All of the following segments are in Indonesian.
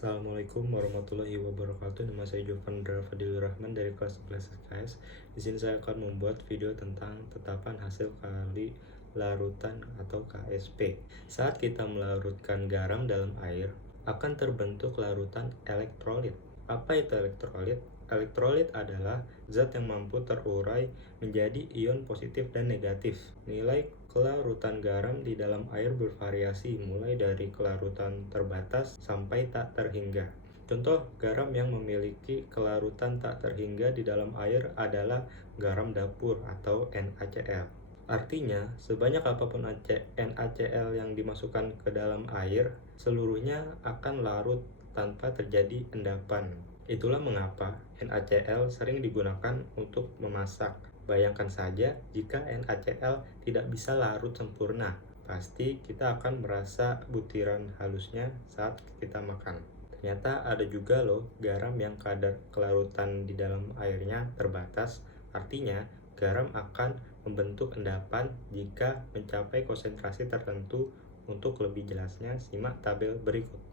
Assalamualaikum warahmatullahi wabarakatuh. Nama saya Jovandra Fadil Rahman dari kelas 11 SKS. Di sini saya akan membuat video tentang tetapan hasil kali larutan atau KSP. Saat kita melarutkan garam dalam air, akan terbentuk larutan elektrolit. Apa itu elektrolit? Elektrolit adalah zat yang mampu terurai menjadi ion positif dan negatif. Nilai kelarutan garam di dalam air bervariasi mulai dari kelarutan terbatas sampai tak terhingga. Contoh garam yang memiliki kelarutan tak terhingga di dalam air adalah garam dapur atau NaCl. Artinya, sebanyak apapun NaCl yang dimasukkan ke dalam air, seluruhnya akan larut tanpa terjadi endapan. Itulah mengapa NaCl sering digunakan untuk memasak. Bayangkan saja jika NaCl tidak bisa larut sempurna, pasti kita akan merasa butiran halusnya saat kita makan. Ternyata ada juga loh garam yang kadar kelarutan di dalam airnya terbatas, artinya garam akan membentuk endapan jika mencapai konsentrasi tertentu. Untuk lebih jelasnya, simak tabel berikut.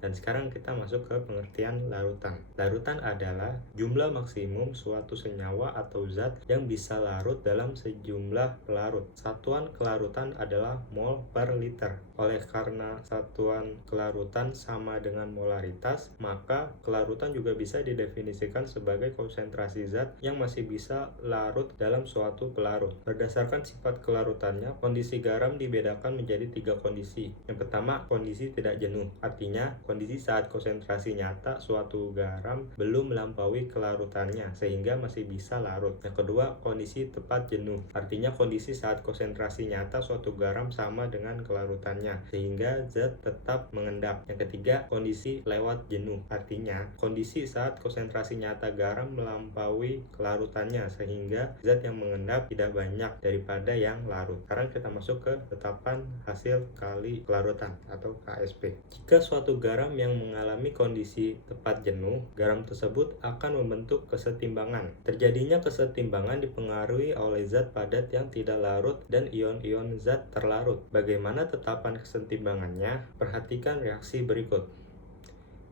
Dan sekarang kita masuk ke pengertian larutan. Larutan adalah jumlah maksimum suatu senyawa atau zat yang bisa larut dalam sejumlah pelarut. Satuan kelarutan adalah mol per liter. Oleh karena satuan kelarutan sama dengan molaritas, maka kelarutan juga bisa didefinisikan sebagai konsentrasi zat yang masih bisa larut dalam suatu pelarut. Berdasarkan sifat kelarutannya, kondisi garam dibedakan menjadi 3 kondisi. Yang pertama, kondisi tidak jenuh. Artinya, kondisi saat konsentrasi nyata suatu garam belum melampaui kelarutannya sehingga masih bisa larut. Yang kedua, kondisi tepat jenuh. Artinya kondisi saat konsentrasi nyata suatu garam sama dengan kelarutannya sehingga zat tetap mengendap. Yang ketiga, kondisi lewat jenuh. Artinya kondisi saat konsentrasi nyata garam melampaui kelarutannya sehingga zat yang mengendap tidak banyak daripada yang larut. Sekarang kita masuk ke tetapan hasil kali kelarutan atau KSP. Jika suatu garam yang mengalami kondisi tepat jenuh, garam tersebut akan membentuk kesetimbangan. Terjadinya kesetimbangan dipengaruhi oleh zat padat yang tidak larut dan ion-ion zat terlarut. Bagaimana tetapan kesetimbangannya? Perhatikan reaksi berikut.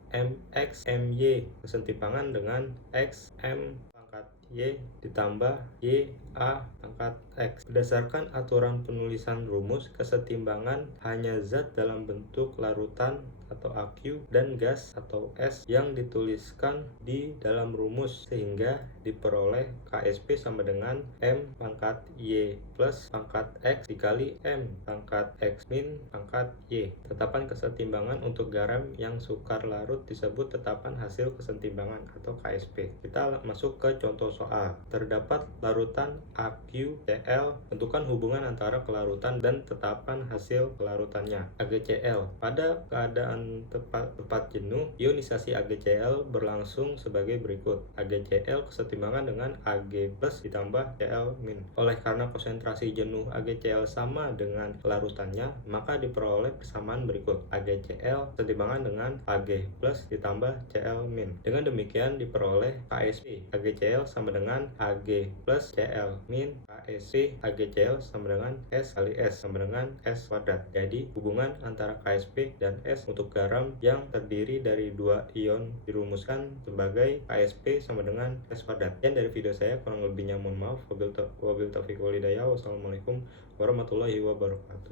MX-MY kesetimbangan dengan XM pangkat Y ditambah YA pangkat X. Berdasarkan aturan penulisan rumus, kesetimbangan hanya zat dalam bentuk larutan atau aqu dan gas atau S yang dituliskan di dalam rumus sehingga diperoleh KSP sama dengan M pangkat Y plus pangkat X dikali M pangkat X min pangkat Y. Tetapan kesetimbangan untuk garam yang sukar larut disebut tetapan hasil kesetimbangan atau KSP. Kita masuk ke contoh soal. Terdapat larutan AgCl, tentukan hubungan antara kelarutan dan tetapan hasil kelarutannya. AgCl. Pada keadaan tepat jenuh, ionisasi AgCl berlangsung sebagai berikut. AgCl kesetimbangan dengan Ag plus ditambah Cl min. Oleh karena konsentrasi jenuh AgCl sama dengan kelarutannya, maka diperoleh persamaan berikut. AgCl kesetimbangan dengan Ag plus ditambah Cl min. Dengan demikian diperoleh KSP. AgCl sama dengan Ag plus Cl min. KSP AgCl sama dengan S kali S sama dengan S kuadrat. Jadi hubungan antara KSP dan S untuk garam yang terdiri dari 2 ion dirumuskan sebagai KSP sama dengan S kuadrat. Dan dari video saya, kurang lebihnya mohon maaf. Wabillahi taufiq wal hidayah. Wassalamualaikum warahmatullahi wabarakatuh.